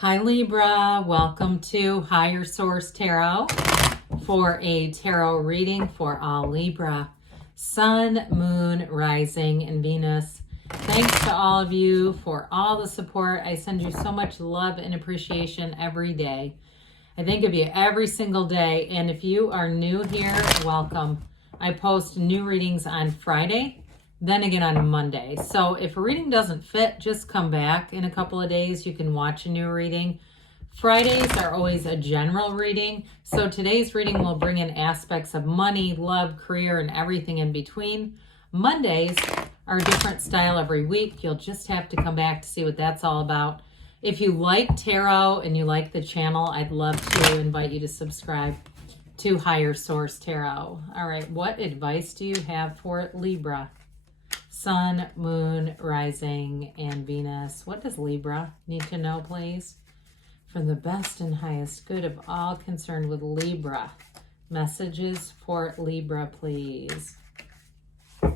Hi Libra, welcome to Higher Source Tarot for a tarot reading for all Libra, Sun, Moon, Rising, and Venus. Thanks to all of you for all the support. I send you so much love and appreciation every day. I think of you every single day, and if you are new here, welcome. I post new readings on Friday, then again on Monday. So if a reading doesn't fit, just come back in a couple of days. You can watch a new reading. Fridays are always a general reading. So today's reading will bring in aspects of money, love, career, and everything in between. Mondays are a different style every week. You'll just have to come back to see what that's all about. If you like tarot and you like the channel, I'd love to invite you to subscribe to Higher Source Tarot. All right, what advice do you have for Libra? Sun, Moon, Rising, and Venus. What does Libra need to know, please? For the best and highest good of all concerned with Libra. Messages for Libra, please. All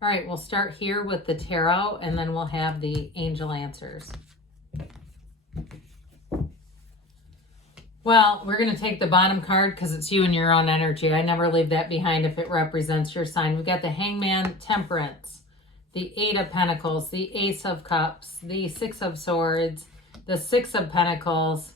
right, we'll start here with the tarot, and then we'll have the angel answers. Well, we're going to take the bottom card because it's you and your own energy. I never leave that behind if it represents your sign. We've got the Hangman, Temperance, the Eight of Pentacles, the Ace of Cups, the Six of Swords, the Six of Pentacles.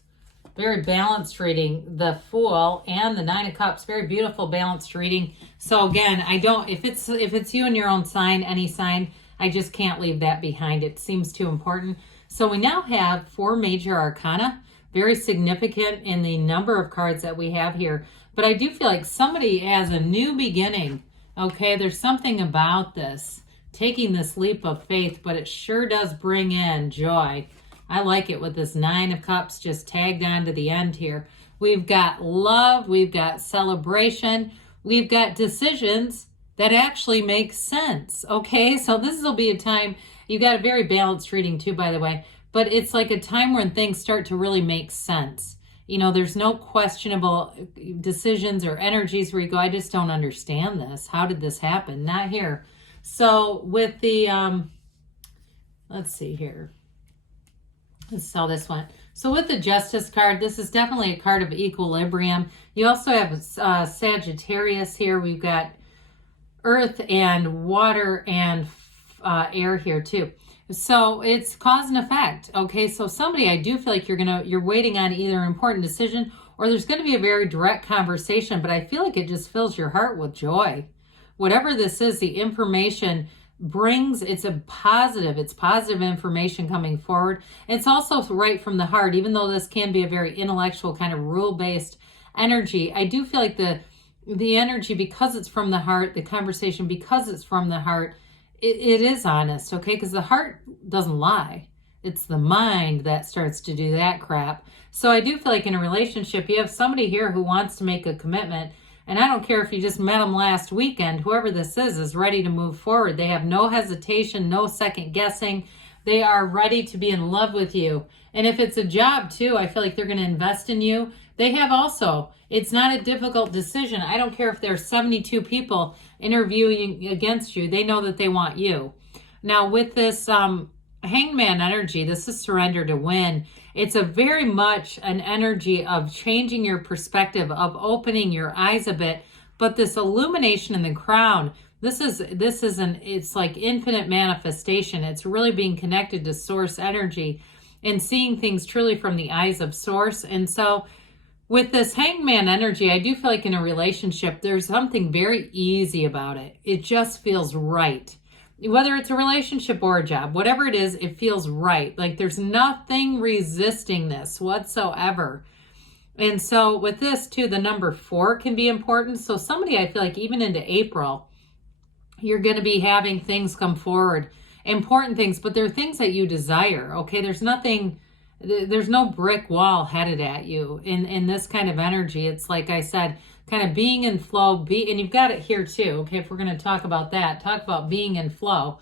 Very balanced reading. The Fool and the Nine of Cups. Very beautiful, balanced reading. So again, if it's you and your own sign, any sign, I just can't leave that behind. It seems too important. So we now have 4 major arcana. Very significant in the number of cards that we have here. But I do feel like somebody has a new beginning. Okay, there's something about this, taking this leap of faith, but it sure does bring in joy. I like it with this Nine of Cups just tagged on to the end here. We've got love, we've got celebration, we've got decisions that actually make sense. Okay, so this will be a time, you got a very balanced reading too, by the way. But it's like a time when things start to really make sense. You know, there's no questionable decisions or energies where you go, I just don't understand this. How did this happen? Not here. So with the, let's see here. Let's see how this went. So with the Justice card, this is definitely a card of equilibrium. You also have Sagittarius here. We've got earth and water and air here too. So it's cause and effect. Okay, so somebody, I do feel like you're waiting on either an important decision or there's going to be a very direct conversation, but I feel like it just fills your heart with joy. Whatever this is, the information brings, it's positive information coming forward. It's also right from the heart, even though this can be a very intellectual kind of rule-based energy. I do feel like the energy, because it's from the heart, the conversation, because it's from the heart, it is honest, okay? Because the heart doesn't lie. It's the mind that starts to do that crap. So I do feel like in a relationship, you have somebody here who wants to make a commitment. And I don't care if you just met them last weekend. Whoever this is ready to move forward. They have no hesitation, no second guessing. They are ready to be in love with you. And if it's a job too, I feel like they're going to invest in you. They have also. It's not a difficult decision. I don't care if there's 72 people interviewing against you. They know that they want you. Now with this Hangman energy, this is surrender to win. It's a very much an energy of changing your perspective, of opening your eyes a bit. But this illumination in the crown, it's like infinite manifestation. It's really being connected to source energy and seeing things truly from the eyes of source. And so with this Hangman energy, I do feel like in a relationship, there's something very easy about it. It just feels right. Whether it's a relationship or a job, whatever it is, it feels right. Like there's nothing resisting this whatsoever. And so with this too, the number 4 can be important. So somebody, I feel like even into April, you're going to be having things come forward, important things, but they're things that you desire. Okay, there's no brick wall headed at you in this kind of energy. It's like I said, kind of being in flow, and you've got it here too. Okay, if we're going to talk about that, talk about being in flow.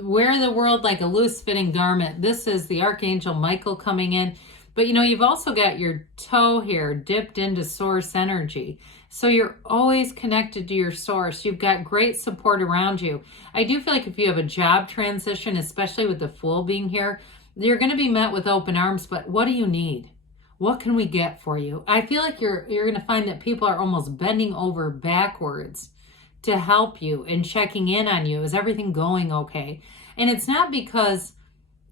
Wear the world like a loose fitting garment. This is the Archangel Michael coming in. But, you know, you've also got your toe here dipped into source energy. So you're always connected to your source. You've got great support around you. I do feel like if you have a job transition, especially with the Fool being here, you're going to be met with open arms. But what do you need? What can we get for you? I feel like you're going to find that people are almost bending over backwards to help you and checking in on you. Is everything going okay? And it's not because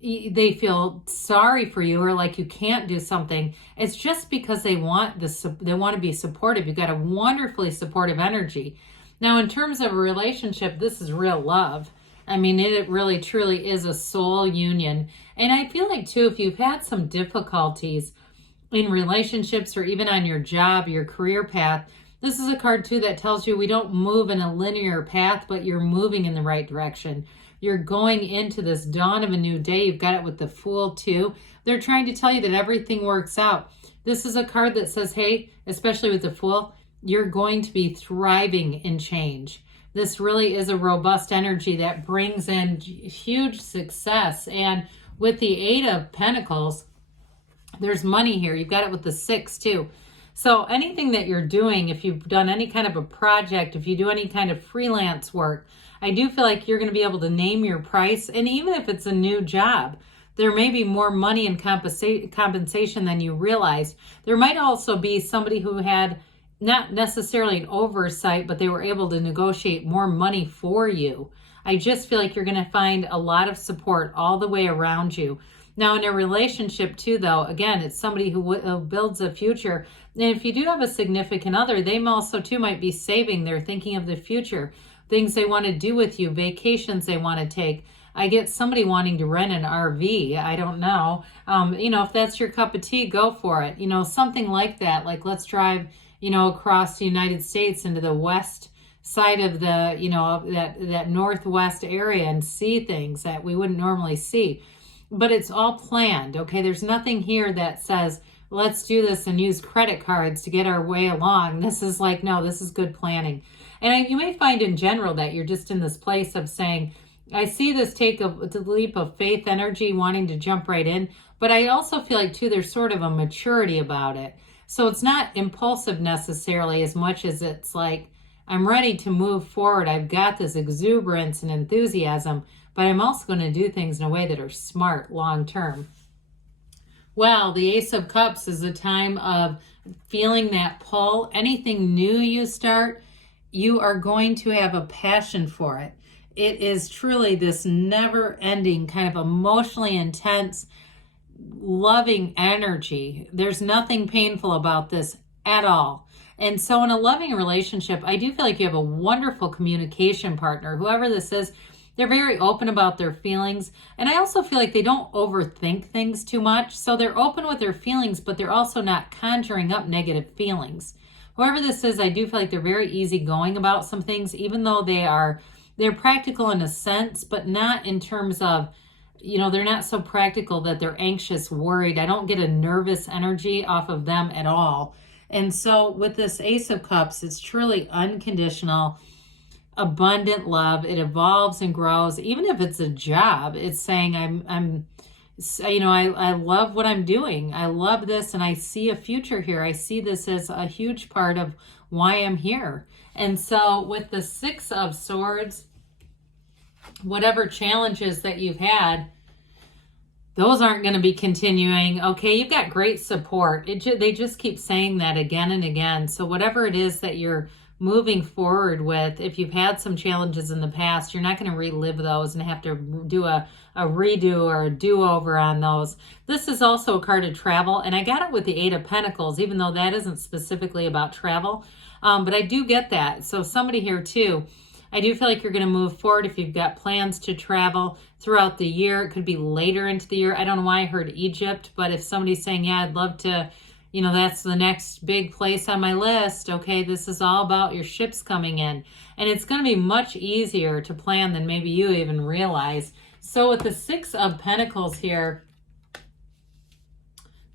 they feel sorry for you or like you can't do something. It's just because they want to be supportive. You've got a wonderfully supportive energy. Now, in terms of a relationship, this is real love. I mean, it really truly is a soul union. And I feel like too, if you've had some difficulties in relationships or even on your job, your career path, this is a card too that tells you we don't move in a linear path, but you're moving in the right direction. You're going into this dawn of a new day. You've got it with the Fool too. They're trying to tell you that everything works out. This is a card that says, hey, especially with the Fool, you're going to be thriving in change. This really is a robust energy that brings in huge success. And with the Eight of Pentacles, there's money here. You've got it with the 6 too. So anything that you're doing, if you've done any kind of a project, if you do any kind of freelance work, I do feel like you're going to be able to name your price. And even if it's a new job, there may be more money and compensation than you realize. There might also be somebody who had not necessarily an oversight, but they were able to negotiate more money for you. I just feel like you're going to find a lot of support all the way around you. Now, in a relationship too, though, again, it's somebody who builds a future. And if you do have a significant other, they also too might be saving. They're thinking of the future, things they want to do with you, vacations they want to take. I get somebody wanting to rent an RV. I don't know. You know, if that's your cup of tea, go for it. You know, something like that. Like, let's drive, you know, across the United States into the west side of the, you know, that northwest area and see things that we wouldn't normally see. But it's all planned, okay? There's nothing here that says, let's do this and use credit cards to get our way along. This is like, no, this is good planning. And you may find in general that you're just in this place of saying, I see this leap of faith energy wanting to jump right in, but I also feel like too, there's sort of a maturity about it. So it's not impulsive necessarily as much as it's like, I'm ready to move forward. I've got this exuberance and enthusiasm, but I'm also going to do things in a way that are smart long term. Well, the Ace of Cups is a time of feeling that pull. Anything new you start, you are going to have a passion for it. It is truly this never-ending kind of emotionally intense, loving energy. There's nothing painful about this at all. And so in a loving relationship, I do feel like you have a wonderful communication partner. Whoever this is, they're very open about their feelings. And I also feel like they don't overthink things too much. So they're open with their feelings, but they're also not conjuring up negative feelings. Whoever this is, I do feel like they're very easygoing about some things, even though they're practical in a sense, but not in terms of, you know, they're not so practical that they're anxious, worried. I don't get a nervous energy off of them at all. And so with this Ace of Cups, it's truly unconditional, abundant love. It evolves and grows. Even if it's a job, it's saying I love what I'm doing. I love this and I see a future here. I see this as a huge part of why I'm here. And so with the 6 of Swords, whatever challenges that you've had, those aren't going to be continuing. Okay, you've got great support. They just keep saying that again and again. So whatever it is that you're moving forward with, if you've had some challenges in the past, you're not going to relive those and have to do a redo or a do-over on those. This is also a card of travel, and I got it with the 8 of Pentacles, even though that isn't specifically about travel. But I do get that. So somebody here too, I do feel like you're going to move forward if you've got plans to travel throughout the year. It could be later into the year. I don't know why I heard Egypt, but if somebody's saying, yeah, I'd love to, you know, that's the next big place on my list. Okay, this is all about your ships coming in. And it's going to be much easier to plan than maybe you even realize. So with the 6 of Pentacles here,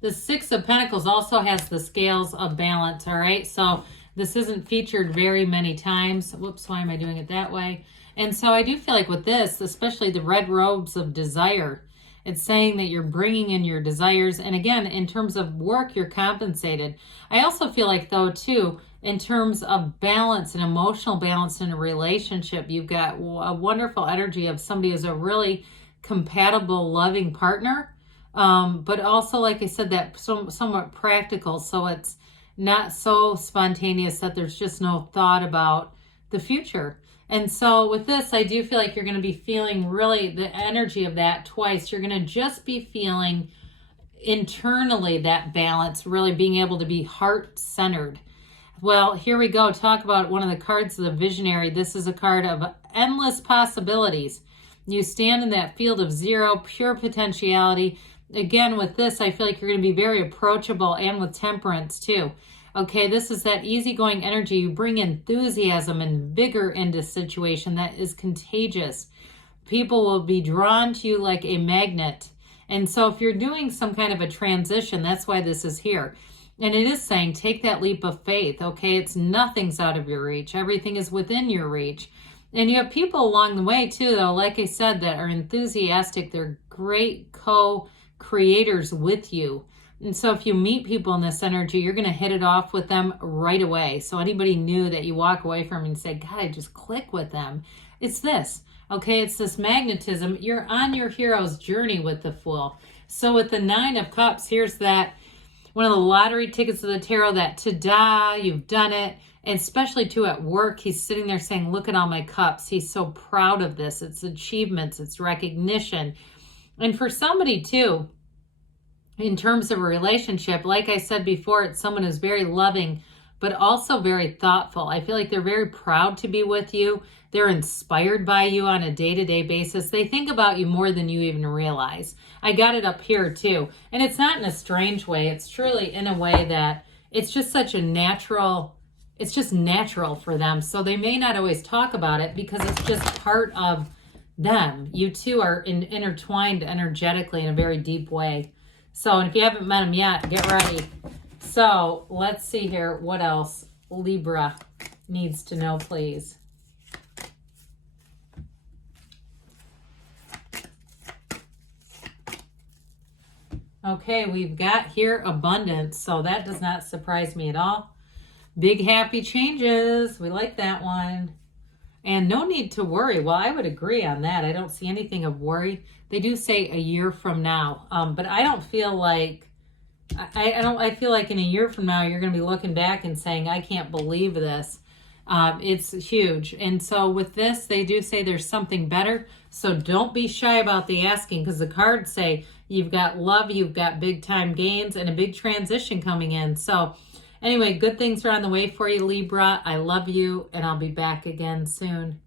the 6 of Pentacles also has the scales of balance, all right? So this isn't featured very many times. Whoops, why am I doing it that way? And so I do feel like with this, especially the red robes of desire, It's saying that you're bringing in your desires. And again, in terms of work, you're compensated. I also feel like, though, too, in terms of balance and emotional balance in a relationship, you've got a wonderful energy of somebody who's a really compatible, loving partner. But also, like I said, that somewhat practical. So it's not so spontaneous that there's just no thought about the future. And so with this, I do feel like you're going to be feeling really the energy of that twice. You're going to just be feeling internally that balance, really being able to be heart-centered. Well, here we go. Talk about one of the cards of the visionary. This is a card of endless possibilities. You stand in that field of zero, pure potentiality. Again, with this, I feel like you're going to be very approachable, and with temperance too. Okay, this is that easygoing energy. You bring enthusiasm and vigor into a situation that is contagious. People will be drawn to you like a magnet. And so if you're doing some kind of a transition, that's why this is here. And it is saying, take that leap of faith, okay? It's nothing's out of your reach. Everything is within your reach. And you have people along the way too, though, like I said, that are enthusiastic. They're great co-creators with you. And so if you meet people in this energy, you're going to hit it off with them right away. So anybody new that you walk away from and say, God, I just click with them. It's this, okay? It's this magnetism. You're on your hero's journey with the Fool. So with the Nine of Cups, here's that, one of the lottery tickets of the tarot, that ta-da, you've done it. And especially too at work, he's sitting there saying, look at all my cups. He's so proud of this. It's achievements, it's recognition. And for somebody too, in terms of a relationship, like I said before, it's someone who's very loving, but also very thoughtful. I feel like they're very proud to be with you. They're inspired by you on a day-to-day basis. They think about you more than you even realize. I got it up here too. And it's not in a strange way. It's truly in a way that it's just such a natural, it's just natural for them. So they may not always talk about it because it's just part of them. You two are intertwined energetically in a very deep way. So, and if you haven't met them yet, get ready. So, let's see here. What else Libra needs to know, please? Okay, we've got here abundance. So, that does not surprise me at all. Big happy changes. We like that one. And no need to worry. Well, I would agree on that. I don't see anything of worry. They do say a year from now, but I don't feel like, I feel like in a year from now, you're going to be looking back and saying, I can't believe this. It's huge. And so with this, they do say there's something better. So don't be shy about the asking, because the cards say you've got love, you've got big time gains, and a big transition coming in. So anyway, good things are on the way for you, Libra. I love you, and I'll be back again soon.